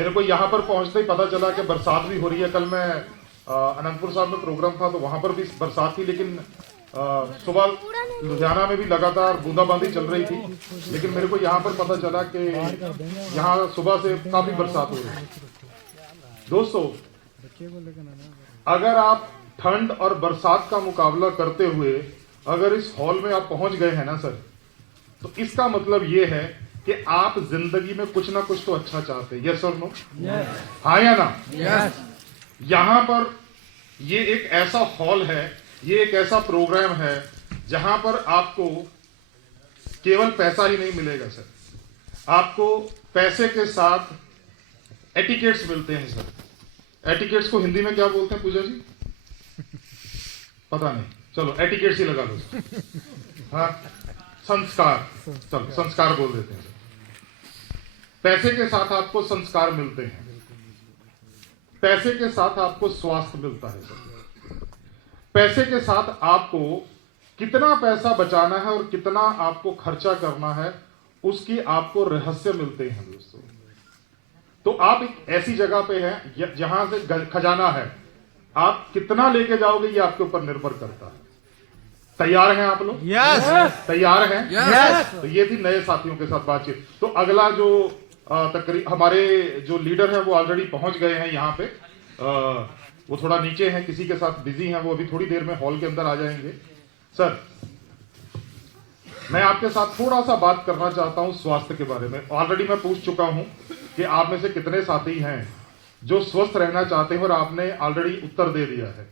मेरे को यहाँ पर पहुंचते ही पता चला कि बरसात भी हो रही है। कल मैं अनंतपुर साहब में प्रोग्राम था तो वहां पर भी बरसात थी, लेकिन सुबह लुधियाना में भी लगातार बूंदाबांदी चल रही थी। लेकिन मेरे को यहाँ पर पता चला कि यहाँ सुबह से काफी बरसात हो रही है। दोस्तों, अगर आप ठंड और बरसात का मुकाबला करते हुए अगर इस हॉल में आप पहुंच गए हैं ना सर, तो इसका मतलब ये है कि आप जिंदगी में कुछ ना कुछ तो अच्छा चाहते हैं। यस और नो? हाँ या ना? यस। यहां पर ये एक ऐसा हॉल है, ये एक ऐसा प्रोग्राम है जहां पर आपको केवल पैसा ही नहीं मिलेगा सर, आपको पैसे के साथ एटिकेट्स मिलते हैं सर। एटिकेट्स को हिंदी में क्या बोलते हैं पूजा जी? पता नहीं, चलो एटिकेट्स ही लगा लो। हाँ, संस्कार, चलो संस्कार बोल देते हैं। पैसे के साथ आपको संस्कार मिलते हैं, पैसे के साथ आपको स्वास्थ्य मिलता है सर, पैसे के साथ आपको कितना पैसा बचाना है और कितना आपको खर्चा करना है उसकी आपको रहस्य मिलते हैं दोस्तों। तो आप एक ऐसी जगह पे हैं जहां से खजाना है, आप कितना लेके जाओगे ये आपके ऊपर निर्भर करता है। तैयार हैं आप लोग? यस। तैयार हैं? यस। तो ये थी नए साथियों के साथ बातचीत। तो अगला जो हमारे जो लीडर है वो ऑलरेडी पहुंच गए हैं यहाँ पे। वो थोड़ा नीचे हैं, किसी के साथ बिजी हैं, वो अभी थोड़ी देर में हॉल के अंदर आ जाएंगे। सर, मैं आपके साथ थोड़ा सा बात करना चाहता हूं स्वास्थ्य के बारे में। ऑलरेडी मैं पूछ चुका हूं कि आप में से कितने साथी हैं जो स्वस्थ रहना चाहते हैं, और आपने ऑलरेडी उत्तर दे दिया है।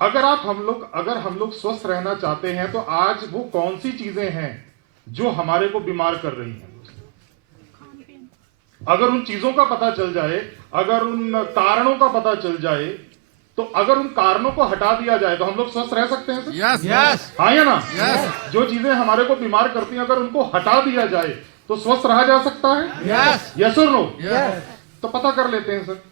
अगर हम लोग स्वस्थ रहना चाहते हैं तो आज वो कौन सी चीजें हैं जो हमारे को बीमार कर रही हैं? अगर उन चीजों का पता चल जाए, अगर उन कारणों का पता चल जाए, तो अगर उन कारणों को हटा दिया जाए तो हम लोग स्वस्थ रह सकते हैं सर? यस। यस। हाँ या ना? यस। जो चीजें हमारे को बीमार करती हैं, अगर उनको हटा दिया जाए तो स्वस्थ रहा जा सकता है? यस। यस और नो? यस। तो पता कर लेते हैं सर।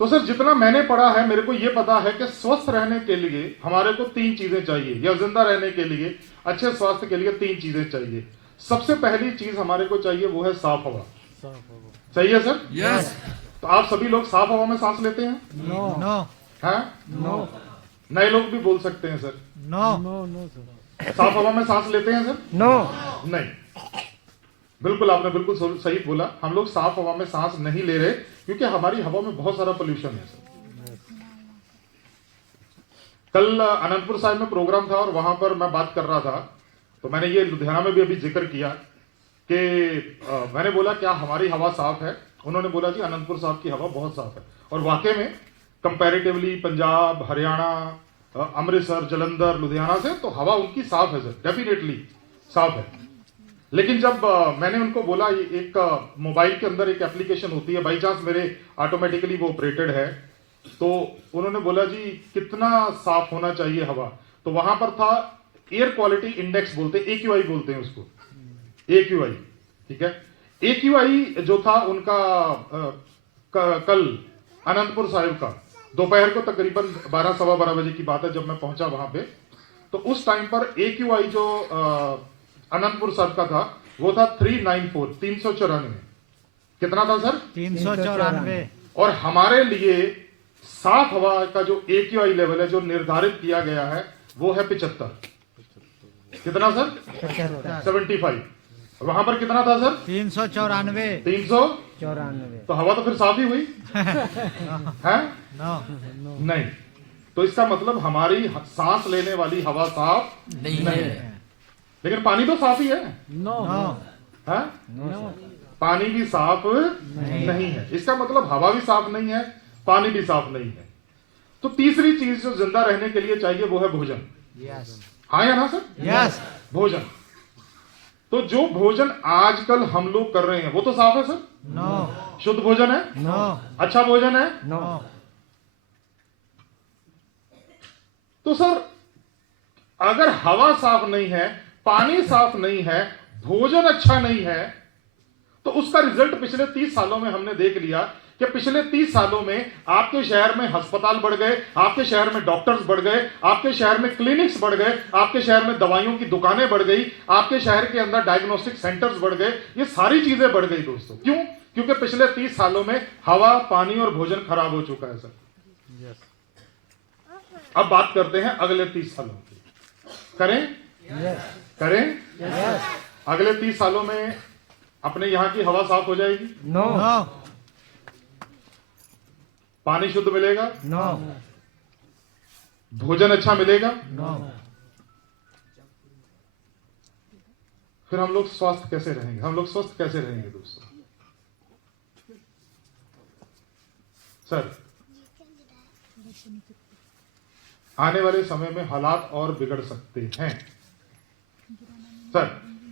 तो सर, जितना मैंने पढ़ा है, मेरे को यह पता है कि स्वस्थ रहने के लिए हमारे को 3 चीजें चाहिए, या जिंदा रहने के लिए, अच्छे स्वास्थ्य के लिए 3 चीजें चाहिए। सबसे पहली चीज हमारे को चाहिए वो है साफ हवा। सही है सर? यस। तो आप सभी लोग साफ हवा में सांस लेते हैं? नो। नो। हैं? नो। नए लोग भी बोल सकते हैं sir. No. No. No sir. साफ हवा में सांस लेते हैं सर? नो। नहीं, बिल्कुल आपने बिल्कुल सही बोला। हम लोग साफ हवा में सांस नहीं ले रहे क्योंकि हमारी हवा में बहुत सारा पोल्यूशन है सर। कल अनंतपुर साहिब में प्रोग्राम था और वहां पर मैं बात कर रहा था, तो मैंने ये लुधियाना में भी अभी जिक्र किया कि मैंने बोला क्या हमारी हवा साफ है? उन्होंने बोला जी अनंतपुर साहब की हवा बहुत साफ है। और वाकई में कंपैरेटिवली पंजाब, हरियाणा, अमृतसर, जलंधर, लुधियाना से तो हवा उनकी साफ है सर, डेफिनेटली साफ है। लेकिन जब मैंने उनको बोला, एक मोबाइल के अंदर एक एप्लीकेशन होती है, बाई चांस मेरे ऑटोमेटिकली वो ऑपरेटेड है, तो उन्होंने बोला जी कितना साफ होना चाहिए हवा? तो वहां पर था एयर क्वालिटी इंडेक्स, बोलते AQI बोलते हैं उसको, AQI, ठीक है। AQI जो था उनका कल अनंतपुर साहिब का दोपहर को तकरीबन 12 सवा 12 बजे की बात है जब मैं पहुंचा वहां पे, तो उस टाइम पर AQI जो अनंतपुर साहब का था वो था 394, 394। कितना था सर? 394। और हमारे लिए साफ हवा का जो AQI लेवल है जो निर्धारित किया गया है वो है 75। कितना सर? 75। वहां पर कितना था सर? 394। 394। तो हवा तो फिर साफ ही हुई है? नहीं। तो इसका मतलब हमारी सांस लेने वाली हवा साफ नहीं है। लेकिन पानी तो साफ ही है। नो। है? पानी भी साफ नहीं है। इसका मतलब हवा भी साफ नहीं है, पानी भी साफ नहीं है। तो तीसरी चीज जो जिंदा रहने के लिए चाहिए वो है भोजन। यस। हाँ या ना सर? यस। भोजन। तो जो भोजन आजकल हम लोग कर रहे हैं वो तो साफ है सर? नो। शुद्ध भोजन है? नो। अच्छा भोजन है? नो। तो सर, अगर हवा साफ नहीं है, पानी साफ नहीं है, भोजन अच्छा नहीं है, तो उसका रिजल्ट पिछले 30 सालों में हमने देख लिया कि पिछले 30 सालों में आपके शहर में अस्पताल बढ़ गए, आपके शहर में डॉक्टर्स बढ़ गए, आपके शहर में क्लिनिक्स बढ़ गए, आपके शहर में दवाइयों की दुकानें बढ़ गई, आपके शहर के अंदर डायग्नोस्टिक सेंटर्स बढ़ गए। ये सारी चीजें बढ़ गई दोस्तों। क्यों? क्योंकि पिछले 30 सालों में हवा, पानी और भोजन खराब हो चुका है सर। अब बात करते हैं अगले 30 सालों की। करें? करें? अगले 30 सालों में अपने यहां की हवा साफ हो जाएगी? नो पानी शुद्ध मिलेगा? नो भोजन अच्छा मिलेगा? नो फिर हम लोग स्वस्थ कैसे रहेंगे? हम लोग स्वस्थ कैसे रहेंगे दोस्तों? सर, आने वाले समय में हालात और बिगड़ सकते हैं। सर,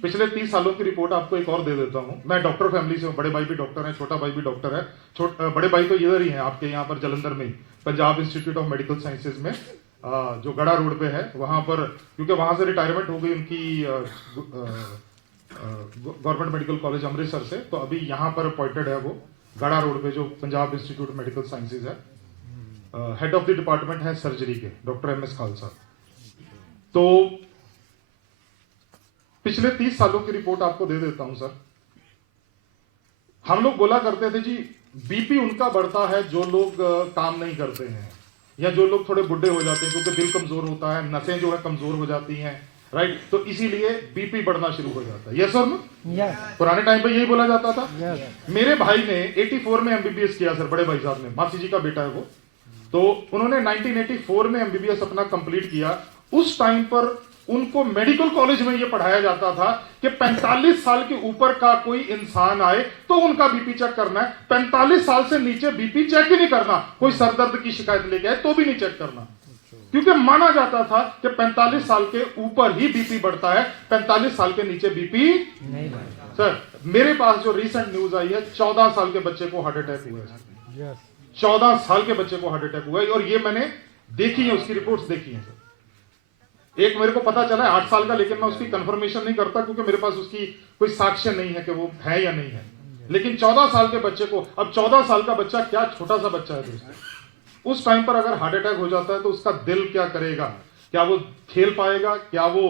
पिछले 30 सालों की रिपोर्ट आपको एक और दे देता हूं। मैं डॉक्टर फैमिली से हूं, बड़े भाई भी डॉक्टर हैं, छोटा भाई भी डॉक्टर है। बड़े भाई तो इधर ही हैं, आपके यहां पर जलंधर में, Punjab institute of medical sciences में, जो गड़ा रोड पे है वहां पर, क्योंकि वहां से रिटायरमेंट हो गई उनकी गवर्नमेंट मेडिकल कॉलेज अमृतसर से, तो अभी यहां पर अपॉइंटेड है वो गड़ा रोड पे, जो पंजाब इंस्टीट्यूट मेडिकल साइंसेज है। हेड ऑफ द डिपार्टमेंट है सर्जरी के, डॉक्टर एम एस खालसा। तो पिछले 30 सालों की रिपोर्ट आपको दे देता हूं सर। हम लोग बोला करते थे जी, बीपी उनका बढ़ता है जो लोग काम नहीं करते हैं, या जो लोग थोड़े बुढ़े हो जाते हैं, क्योंकि दिल कमजोर होता है, नसें जो है कमजोर हो जाती हैं, राइट? तो इसीलिए बीपी बढ़ना शुरू हो जाता है। यस और नो? पुराने टाइम पे यही बोला जाता था। मेरे भाई ने 84 में एमबीबीएस किया सर, बड़े भाई साहब ने, मासी जी का बेटा है वो। तो उन्होंने 1984 में एमबीबीएस अपना कंप्लीट किया। उस टाइम पर उनको मेडिकल कॉलेज में यह पढ़ाया जाता था कि 45 साल के ऊपर का कोई इंसान आए तो उनका बीपी चेक करना है, 45 साल से नीचे बीपी चेक ही नहीं करना। कोई सरदर्द की शिकायत लेके आए तो भी नहीं चेक करना, क्योंकि माना जाता था कि 45 साल के ऊपर ही बीपी बढ़ता है, 45 साल के नीचे बीपी नहीं बढ़ता। सर, मेरे पास जो रिसेंट न्यूज आई है, 14 साल के बच्चे को हार्ट अटैक हुआ है। 14 साल के बच्चे को हार्ट अटैक हुआ है, और ये मैंने देखी है, उसकी रिपोर्ट्स देखी है सर। एक मेरे को पता चला है 8 साल का, लेकिन मैं उसकी कंफर्मेशन नहीं करता क्योंकि मेरे पास उसकी कोई साक्ष्य नहीं है कि वो है या नहीं है। लेकिन 14 साल के बच्चे को, अब 14 साल का बच्चा क्या छोटा सा बच्चा है दोस्तों, उस टाइम पर अगर हार्ट अटैक हो जाता है तो उसका दिल क्या करेगा? क्या वो खेल पाएगा? क्या वो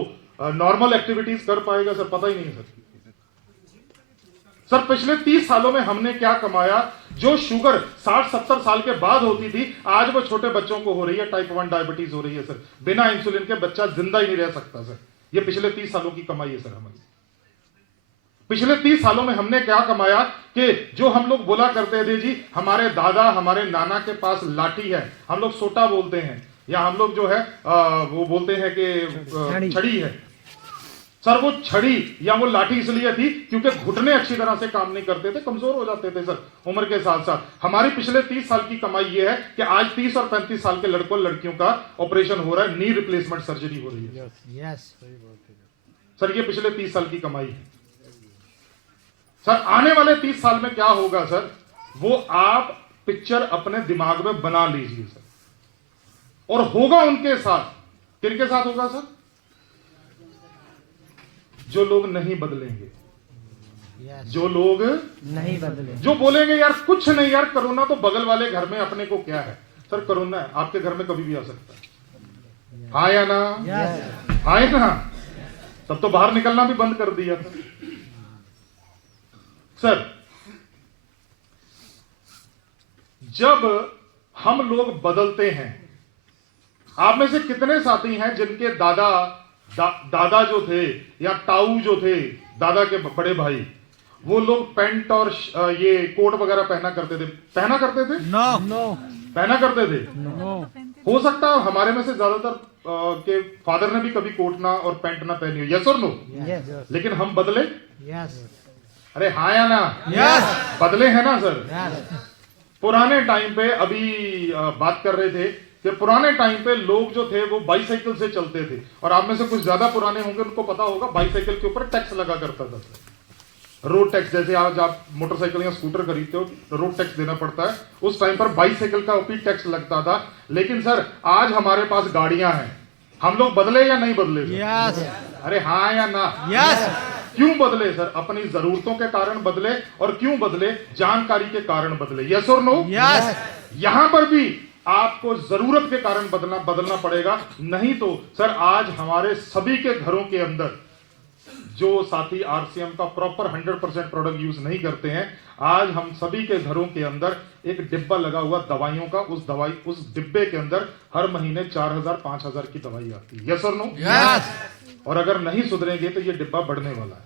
नॉर्मल एक्टिविटीज कर पाएगा? सर, पता ही नहीं है सर। पिछले 30 सालों में हमने क्या कमाया? जो शुगर 60-70 साल के बाद होती थी, आज वो छोटे बच्चों को हो रही है, टाइप 1 डायबिटीज हो रही है सर। बिना इंसुलिन के बच्चा जिंदा ही नहीं रह सकता सर। ये पिछले 30 सालों की कमाई है सर हमारी। पिछले 30 सालों में हमने क्या कमाया कि जो हम लोग बोला करते थे जी, हमारे दादा हमारे नाना के पास लाठी है, हम लोग सोटा बोलते हैं, या हम लोग जो है वो बोलते हैं कि छड़ी है। सर, वो छड़ी या वो लाठी इसलिए थी क्योंकि घुटने अच्छी तरह से काम नहीं करते थे, कमजोर हो जाते थे सर उम्र के साथ साथ। हमारी पिछले 30 साल की कमाई ये है कि आज 30 और 35 साल के लड़कों लड़कियों का ऑपरेशन हो रहा है, नी रिप्लेसमेंट सर्जरी हो रही है। सर, ये पिछले 30 साल की कमाई है। सर, आने वाले 30 साल में क्या होगा सर, वो आप पिक्चर अपने दिमाग में बना लीजिए सर। और होगा उनके साथ, किनके साथ होगा सर? जो लोग नहीं बदलेंगे, जो लोग नहीं बदले, जो बोलेंगे यार कुछ नहीं यार, कोरोना तो बगल वाले घर में, अपने को क्या है? सर, कोरोना है, आपके घर में कभी भी आ सकता है। हाँ या ना? हाँ या ना? तब तो बाहर निकलना भी बंद कर दिया था सर। जब हम लोग बदलते हैं, आप में से कितने साथी हैं जिनके दादा जो थे या ताऊ जो थे, दादा के बड़े भाई, वो लोग पैंट और ये कोट वगैरह पहना करते थे? नो पहना करते थे। नो हो सकता है हमारे में से ज्यादातर के फादर ने भी कभी कोट ना और पैंट ना पहनी हो। यस और नो? लेकिन हम बदले? अरे हाँ या ना? बदले हैं ना सर। पुराने टाइम पे, अभी बात कर रहे थे कि पुराने टाइम पे लोग जो थे वो बाइसाइकिल से चलते थे, और आप में से कुछ ज्यादा पुराने होंगे, उनको पता होगा बाइसाइकिल के ऊपर टैक्स लगा करता था, रोड टैक्स। जैसे आज आप मोटरसाइकिल या स्कूटर खरीदते हो तो रोड टैक्स देना पड़ता है, उस टाइम पर बाइसाइकिल का भी टैक्स लगता था। लेकिन सर, आज हमारे पास गाड़ियां हैं, हम लोग बदले या नहीं बदले? यस। अरे हाँ या ना? यस। क्यों बदले सर? अपनी जरूरतों के कारण बदले। और क्यों बदले? जानकारी के कारण बदले। यस और नो? यस। यहां पर भी आपको जरूरत के कारण बदलना पड़ेगा। नहीं तो सर आज हमारे सभी के घरों के अंदर जो साथी आरसीएम का प्रॉपर 100% प्रोडक्ट यूज नहीं करते हैं, आज हम सभी के घरों के अंदर एक डिब्बा लगा हुआ दवाइयों का, उस डिब्बे के अंदर हर महीने 4000-5000 की दवाई आती है। यस और नो? यस। और अगर नहीं सुधरेंगे तो ये डिब्बा बढ़ने वाला है।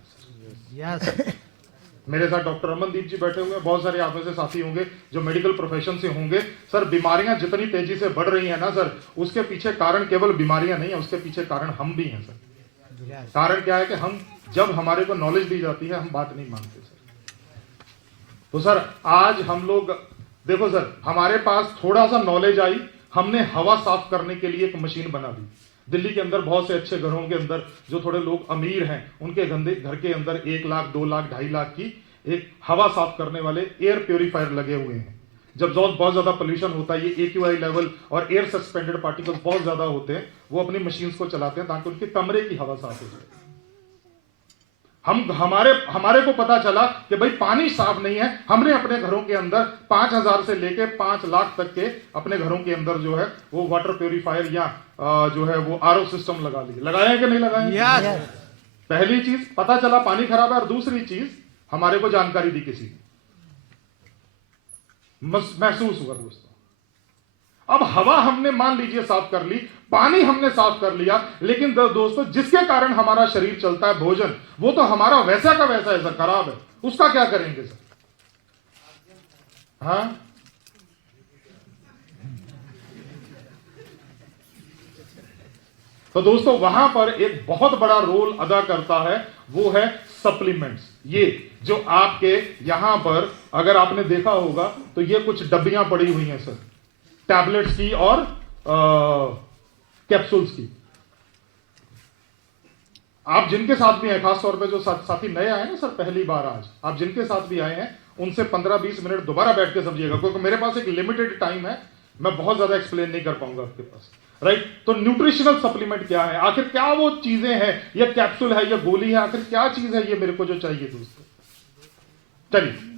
यस। मेरे साथ डॉक्टर अमनदीप जी बैठे हुए हैं, बहुत सारे आप में से साथी होंगे जो मेडिकल प्रोफेशन से होंगे। सर बीमारियां जितनी तेजी से बढ़ रही हैं ना सर, उसके पीछे कारण केवल बीमारियां नहीं है, उसके पीछे कारण हम भी हैं सर। कारण क्या है कि हम जब हमारे को नॉलेज दी जाती है हम बात नहीं मानते सर। तो सर आज हम लोग देखो सर, हमारे पास थोड़ा सा नॉलेज आई, हमने हवा साफ करने के लिए एक मशीन बना दी। दिल्ली के अंदर बहुत से अच्छे घरों के अंदर जो थोड़े लोग अमीर हैं, उनके गंदे घर के अंदर 1 लाख 2 लाख 2.5 लाख की एक हवा साफ करने वाले एयर प्योरीफायर लगे हुए हैं। जब बहुत ज्यादा पोल्यूशन होता है, ये AQI लेवल और एयर सस्पेंडेड पार्टिकल्स बहुत ज्यादा होते हैं, वो अपनी मशीन को चलाते हैं ताकि उनके कमरे की हवा साफ हो जाए। हमारे को पता चला कि भाई पानी साफ नहीं है, हमने अपने घरों के अंदर 5000 से लेके 5 लाख तक के अपने घरों के अंदर जो है वो वाटर प्योरीफायर या जो है वो RO सिस्टम लगा लिए। लगाए कि नहीं लगाए? यस। पहली चीज पता चला पानी खराब है, और दूसरी चीज हमारे को जानकारी दी किसी ने, महसूस हुआ दोस्तों। अब हवा हमने मान लीजिए साफ कर ली, पानी हमने साफ कर लिया, लेकिन दोस्तों जिसके कारण हमारा शरीर चलता है, भोजन, वो तो हमारा वैसा का वैसा है सर, खराब है। उसका क्या करेंगे सर? हाँ, तो दोस्तों वहां पर एक बहुत बड़ा रोल अदा करता है, वो है सप्लीमेंट्स। ये जो आपके यहां पर अगर आपने देखा होगा तो ये कुछ डब्बियां पड़ी हुई हैं सर, टैबलेट्स की और कैप्सूल्स की। आप जिनके साथ भी हैं, खासतौर पे जो साथी नए आए हैं सर, पहली बार आज आप जिनके साथ भी आए हैं, उनसे 15-20 मिनट दोबारा बैठ के समझिएगा, क्योंकि मेरे पास एक लिमिटेड टाइम है, मैं बहुत ज्यादा एक्सप्लेन नहीं कर पाऊंगा आपके पास। राइट? तो न्यूट्रिशनल सप्लीमेंट क्या है, आखिर क्या वो चीजें हैं, या कैप्सूल है या गोली है, आखिर क्या चीज है ये मेरे को जो चाहिए दोस्तों। चलिए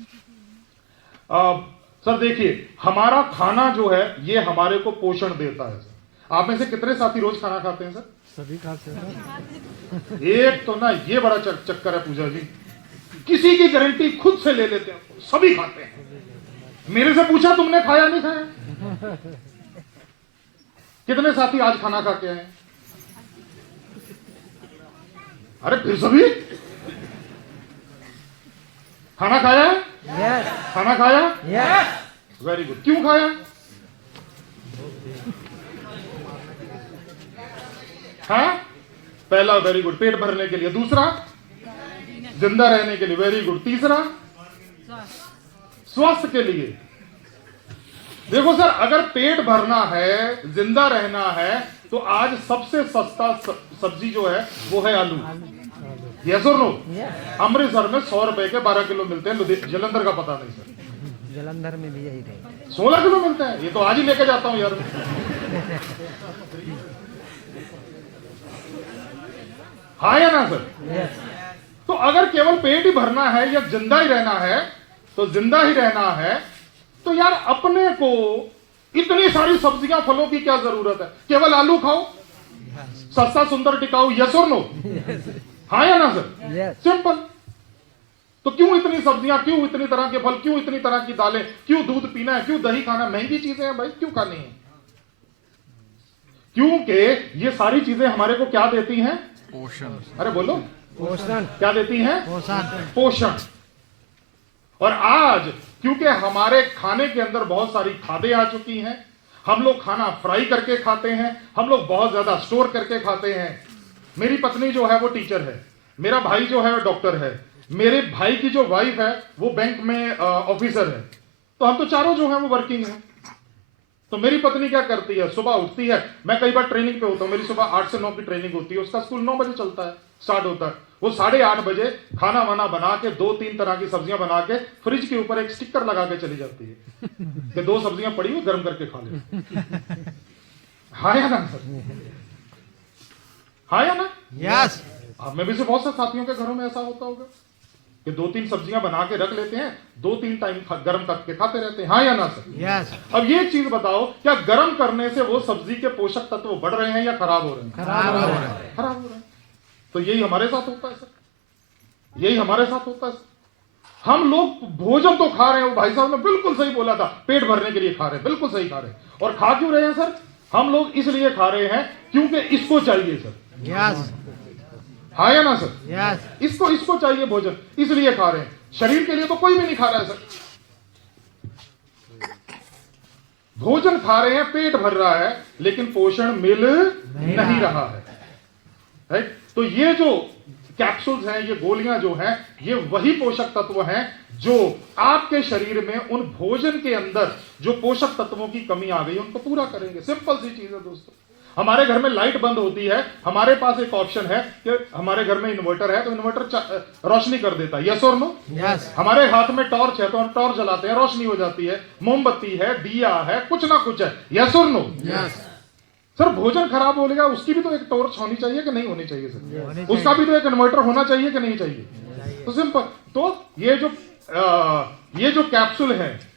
सर देखिए, हमारा खाना जो है ये हमारे को पोषण देता है सर। आप में से कितने साथी रोज खाना खाते हैं सर? सभी खाते हैं। एक तो ना ये बड़ा चक्कर है पूजा जी, किसी की गारंटी खुद से ले लेते हैं, सभी खाते हैं। मेरे से पूछा तुमने खाया नहीं खाया? कितने साथी आज खाना खा के आए? अरे फिर सभी खाना खाया है? यस। खाना खाया? यस। Very good. क्यों खाया? हाँ, पहला वेरी गुड, पेट भरने के लिए। दूसरा, जिंदा रहने के लिए। Very good. तीसरा, स्वास्थ्य के लिए। देखो सर, अगर पेट भरना है, जिंदा रहना है, तो आज सबसे सस्ता सब्जी जो है वो है आलू। यस और नो? अमृतसर में 100 रुपए के 12 किलो मिलते हैं, जलंधर का पता नहीं सर। जलंधर में भी यही थे, 16 किलो मिलते हैं। ये तो आज ही लेके जाता हूं यार। हाँ या ना सर? यस। तो अगर केवल पेट ही भरना है या जिंदा ही रहना है, तो जिंदा ही रहना है, तो यार अपने को इतनी सारी सब्जियां फलों की क्या जरूरत है? केवल आलू खाओ, सस्ता सुंदर टिकाऊ। यस और नो? हाँ या ना सर? यस। सिंपल। तो क्यों इतनी सब्जियां, क्यों इतनी तरह के फल, क्यों इतनी तरह की दालें, क्यों दूध पीना है, क्यों दही खाना? महंगी चीजें हैं भाई, क्यों खानी है? क्योंकि ये सारी चीजें हमारे को क्या देती हैं? पोषण। अरे बोलो, पोषण। क्या देती हैं? पोषण। पोषण। और आज क्योंकि हमारे खाने के अंदर बहुत सारी खादें आ चुकी हैं, हम लोग खाना फ्राई करके खाते हैं, हम लोग बहुत ज्यादा स्टोर करके खाते हैं। मेरी पत्नी जो है वो टीचर है, मेरा भाई जो है वो डॉक्टर है, मेरे भाई की जो वाइफ है वो बैंक में ऑफिसर है, तो हम तो चारों जो है वो वर्किंग है। तो मेरी पत्नी क्या करती है? सुबह उठती है, मैं कई बार ट्रेनिंग पे होता हूं, मेरी सुबह 8 से 9 की ट्रेनिंग होती है, उसका स्कूल 9 बजे चलता है, स्टार्ट होता है। वो 8:30 बजे खाना वाना बना के 2-3 तरह की सब्जियां बना के फ्रिज के ऊपर एक स्टिकर लगा के चली जाती है कि 2 सब्जियां पड़ी हुई, गर्म करके खा ले। हाँ या ना सर? हाँ या ना? यस। आप में भी से बहुत से साथियों के घरों में ऐसा होता होगा कि 2-3 सब्जियां बना के रख लेते हैं, 2-3 टाइम गर्म करके खाते रहते हैं, हाँ या ना सर? यस। अब ये चीज बताओ, क्या गर्म करने से वो सब्जी के पोषक तत्व बढ़ रहे हैं या खराब हो रहे हैं? खराब हो रहा है। खराब हो रहे हैं। तो यही हमारे साथ होता है सर, यही हमारे साथ होता है सर। हम लोग भोजन तो खा रहे हैं, वो भाई साहब ने बिल्कुल सही बोला था, पेट भरने के लिए खा रहे हैं, बिल्कुल सही खा रहे हैं। और खा क्यों रहे हैं सर? हम लोग इसलिए खा रहे हैं क्योंकि इसको चाहिए सर, यस। हाँ या ना सर? यस। इसको चाहिए भोजन, इसलिए खा रहे हैं। शरीर के लिए तो कोई भी नहीं खा रहा है सर। भोजन खा रहे हैं, पेट भर रहा है, लेकिन पोषण मिल नहीं रहा है, राइट? तो ये जो कैप्सूल्स हैं, ये गोलियां जो हैं, ये वही पोषक तत्व हैं जो आपके शरीर में उन भोजन के अंदर जो पोषक तत्वों की कमी आ गई उनको पूरा करेंगे। सिंपल सी चीज है दोस्तों। हमारे घर में लाइट बंद होती है, हमारे पास एक ऑप्शन है कि हमारे घर में इन्वर्टर है तो इन्वर्टर रोशनी कर देता है, यस और नो? यस। हमारे हाथ में टॉर्च है तो हम टॉर्च जलाते हैं, रोशनी हो जाती है। मोमबत्ती है, दिया है, कुछ ना कुछ है, यस और नो? यस। सर भोजन खराब हो गया, उसकी भी तो एक टॉर्च होनी चाहिए कि नहीं होनी चाहिए सर? होनी उसका भी तो एक इन्वर्टर होना चाहिए कि नहीं चाहिए? तो सिंपल। तो ये जो कैप्सूल है,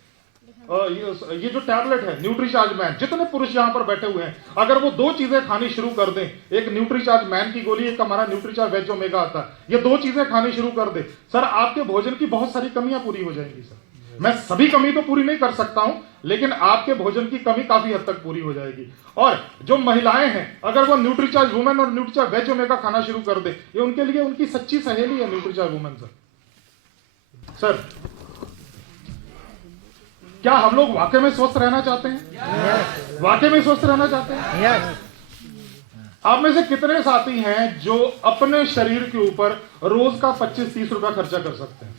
ये जो टैबलेट है न्यूट्रीचार्ज मैन, जितने पुरुष यहां पर बैठे हुए हैं, अगर वो 2 चीजें खानी शुरू कर दें, एक न्यूट्रीचार्ज मैन की गोली, एक हमारा न्यूट्रीचार्ज वेज ओमेगा आता है, ये 2 चीजें खानी शुरू कर दे सर, आपके भोजन की बहुत सारी कमियां पूरी हो जाएंगी सर। मैं सभी कमी तो पूरी नहीं कर सकता हूं, लेकिन आपके भोजन की कमी काफी हद तक पूरी हो जाएगी। और जो महिलाएं हैं, अगर वो न्यूट्रीचार्ज वुमेन और न्यूट्रीचार्ज वेज ओमेगा खाना शुरू कर दे, ये उनके लिए उनकी सच्ची सहेली है न्यूट्रीचार्ज वुमेन सर। क्या हम लोग वाकई में स्वस्थ रहना चाहते हैं? वाकई में स्वस्थ रहना चाहते हैं? यस। आप में से कितने साथी हैं जो अपने शरीर के ऊपर रोज का 25-30 रुपया खर्चा कर सकते हैं?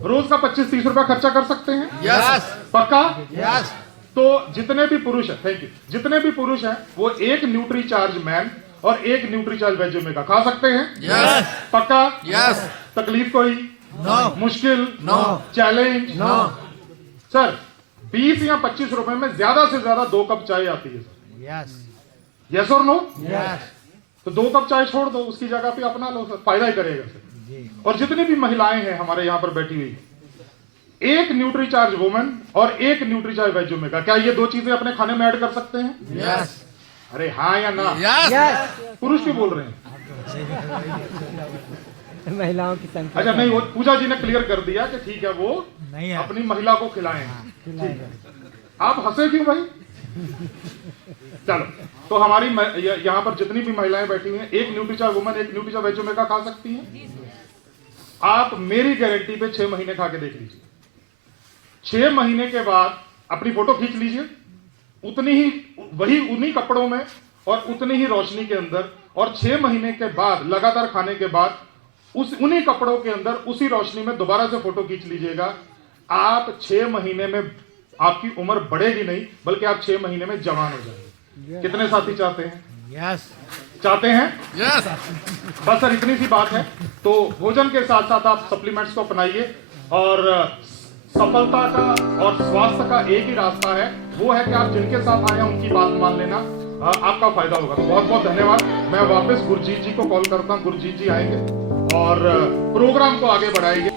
रोज का 25-30 रुपया खर्चा कर सकते हैं? यस। पक्का? यस। तो जितने भी पुरुष हैं, थैंक यू, जितने भी पुरुष हैं वो एक न्यूट्रीचार्ज मैन और एक न्यूट्रीचार्ज वेज ओमेगा खा सकते हैं? यस। पक्का? यस। तकलीफ कोई? नो। मुश्किल? नो। चैलेंज? नो। सर 20 या 25 रुपए में ज्यादा से ज्यादा 2 कप चाय आती है सर, यस। यस और नो? यस। तो 2 कप चाय छोड़ दो, उसकी जगह पे अपना लो सर, फायदा ही करेगा सर। जी। और जितनी भी महिलाएं हैं हमारे यहाँ पर बैठी हुई, एक न्यूट्रीचार्ज वुमेन और एक न्यूट्रीचार्ज वेज ओमेगा, क्या ये 2 चीजें अपने खाने में ऐड कर सकते हैं? यस। अरे हाँ या ना? यस। पुरुष क्यों बोल रहे हैं? महिलाओं की संख्या। अच्छा नहीं, वो पूजा जी ने क्लियर कर दिया कि ठीक है, वो नहीं है। अपनी महिला को खिलाएं। खिलाएगा। आप हंसे क्यों भाई? चलो, तो हमारी यहाँ पर जितनी भी महिलाएं बैठी हुई हैं, एक न्यूट्रीचार्ज वुमेन, एक न्यूट्रीचार्ज वेज ओमेगा खा सकती हैं। आप मेरी गारंटी पे 6 महीने खा के देख लीजिए। 6 महीने के बाद अपनी फोटो खींच लीजिए, उतनी ही उन्हीं कपड़ों में और उतनी ही रोशनी के अंदर, और 6 महीने के बाद लगातार खाने के बाद उन्हीं कपड़ों के अंदर उसी रोशनी में दोबारा से फोटो खींच लीजिएगा। आप 6 महीने में आपकी उम्र बढ़ेगी नहीं, बल्कि आप 6 महीने में जवान हो जाएंगे। कितने साथी चाहते हैं? यस। चाहते हैं? यस। बस सर इतनी सी बात है। तो भोजन के साथ साथ आप सप्लीमेंट्स को अपनाइए, और सफलता का और स्वास्थ्य का एक ही रास्ता है, वो है कि आप जिनके साथ आए हैं उनकी बात मान लेना, आपका फायदा होगा। तो बहुत बहुत धन्यवाद। मैं वापस गुरजीत जी को कॉल करता हूँ, गुरजीत जी आएंगे और प्रोग्राम को आगे बढ़ाएंगे।